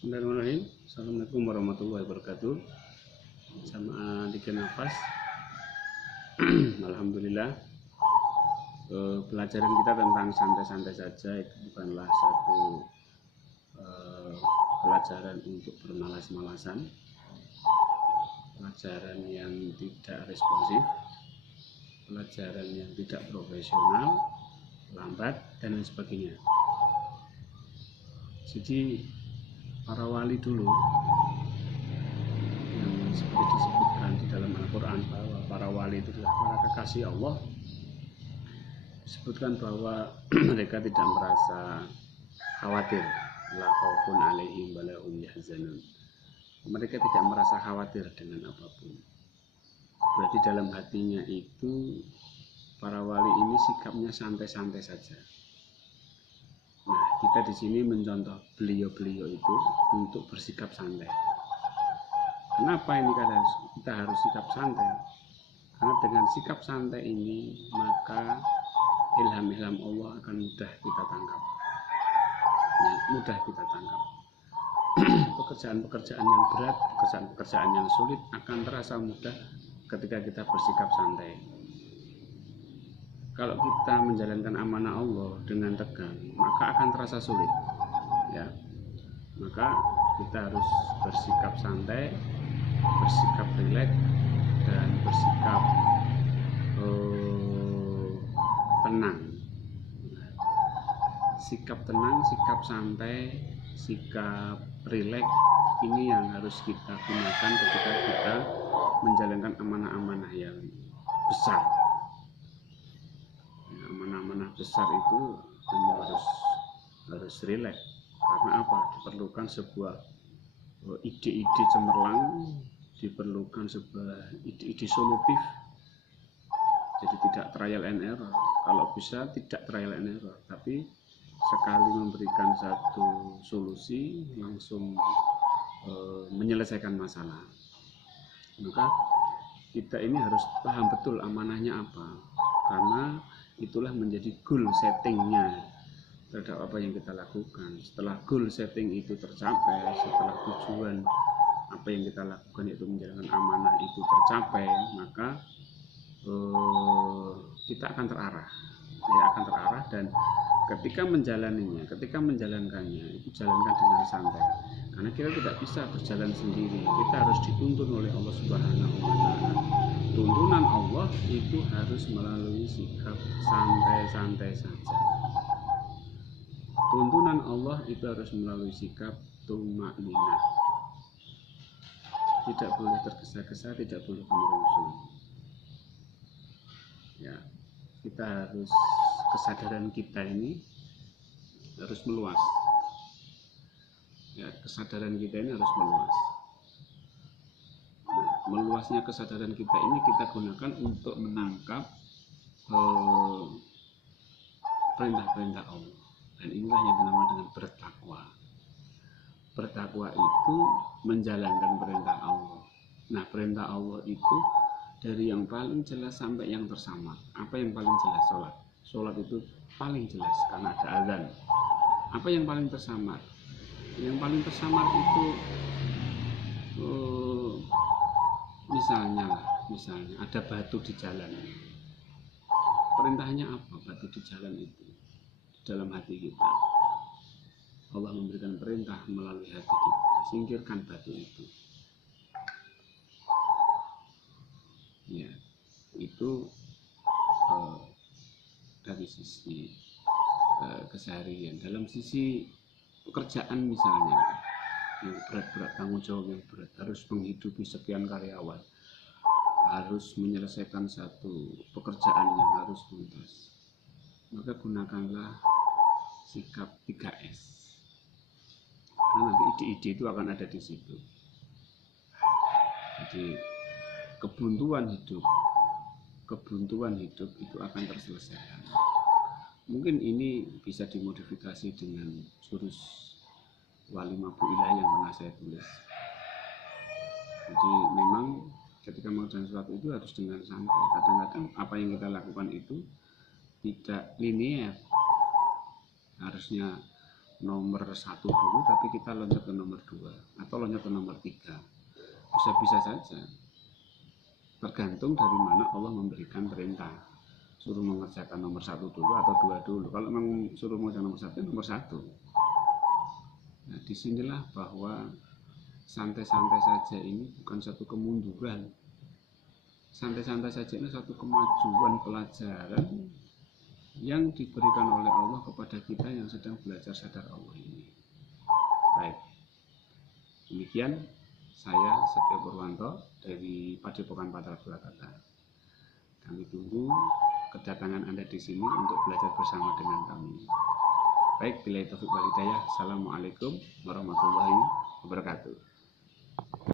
Bismillahirrahmanirrahim. Assalamualaikum warahmatullahi wabarakatuh. Sama 3 nafas. Alhamdulillah. Pelajaran kita tentang santai-santai saja itu bukanlah satu pelajaran untuk bermalas-malasan, pelajaran yang tidak responsif, pelajaran yang tidak profesional, lambat, dan lain sebagainya. Jadi para wali dulu yang seperti disebutkan di dalam Al-Quran bahwa para wali itu adalah para kekasih Allah, disebutkan bahwa mereka tidak merasa khawatir, la khaufun alaihim wa la hum yahzanun. Mereka tidak merasa khawatir dengan apapun. Berarti dalam hatinya itu para wali ini sikapnya santai-santai saja. Nah, kita di sini mencontoh beliau-beliau itu untuk bersikap santai. Kenapa ini kita harus sikap santai? Karena dengan sikap santai ini maka ilham-ilham Allah akan mudah kita tangkap. Ya, mudah kita tangkap. Pekerjaan-pekerjaan yang berat, pekerjaan-pekerjaan yang sulit akan terasa mudah ketika kita bersikap santai. Kalau kita menjalankan amanah Allah dengan tegang, maka akan terasa sulit. Ya, maka kita harus bersikap santai, bersikap rileks, dan bersikap tenang. Sikap tenang, sikap santai, sikap rileks ini yang harus kita gunakan ketika kita menjalankan amanah-amanah yang besar. Amanah-amanah besar itu harus rileks. Karena apa? Diperlukan sebuah ide-ide cemerlang, diperlukan sebuah ide-ide solutif. Jadi tidak trial and error. Kalau bisa tidak trial and error, tapi sekali memberikan satu solusi langsung menyelesaikan masalah. Maka kita ini harus paham betul amanahnya apa, karena itulah menjadi goal settingnya terhadap apa yang kita lakukan. Setelah goal setting itu tercapai, setelah tujuan apa yang kita lakukan yaitu menjalankan amanah itu tercapai, maka kita akan terarah, dan ketika menjalaninya, ketika menjalankannya itu jalankan dengan santai, karena kita tidak bisa berjalan sendiri. Kita harus dituntun oleh Allah Subhanahu wa Ta'ala. Tuntunan Allah itu harus melalui sikap santai-santai saja. Tuntunan Allah itu harus melalui sikap tumakninah. Tidak boleh tergesa-gesa, tidak boleh kemerungsung. Ya, kita harus, kesadaran kita ini harus meluas. Ya, kesadaran kita ini harus meluas. Nah, meluasnya kesadaran kita ini kita gunakan untuk menangkap perintah-perintah Allah. Dan inilah yang dinamakan dengan bertakwa. Bertakwa itu menjalankan perintah Allah. Nah, perintah Allah itu dari yang paling jelas sampai yang tersamar. Apa yang paling jelas? Sholat. Sholat itu paling jelas karena ada azan. Apa yang paling tersamar? Yang paling tersamar itu misalnya ada batu di jalan. Perintahnya apa? Batu di jalan itu di dalam hati kita. Allah memberikan perintah melalui hati kita, singkirkan batu itu. Ya, itu dari sisi keseharian. Dalam sisi pekerjaan misalnya yang berat-berat, tanggung jawab yang berat, harus menghidupi sekian karyawan, harus menyelesaikan satu pekerjaan yang harus tuntas, maka gunakanlah sikap 3S. Karena nanti ide-ide itu akan ada di situ. Jadi kebuntuan hidup itu akan terselesaikan. Mungkin ini bisa dimodifikasi dengan jurus Wali Mabu Ilahi yang pernah saya tulis. Jadi memang ketika mengerjakan sesuatu itu harus dengan santai. Kadang-kadang apa yang kita lakukan itu tidak linear. Harusnya nomor 1 dulu, tapi kita loncat ke nomor 2 atau loncat ke nomor 3. Bisa-bisa saja. Tergantung dari mana Allah memberikan perintah. Suruh mengerjakan nomor 1 dulu atau 2 dulu. Kalau memang suruh mengerjakan nomor 1, nomor 1. Nah, disinilah bahwa santai-santai saja ini bukan satu kemunduran. Santai-santai saja ini satu kemajuan pelajaran yang diberikan oleh Allah kepada kita yang sedang belajar sadar Allah ini. Baik, demikian saya Setio Purwanto dari Padepokan Patra Surakarta. Kami tunggu kedatangan Anda di sini untuk belajar bersama dengan kami. Baik, billahi taufiq wal hidayah. Assalamualaikum warahmatullahi wabarakatuh.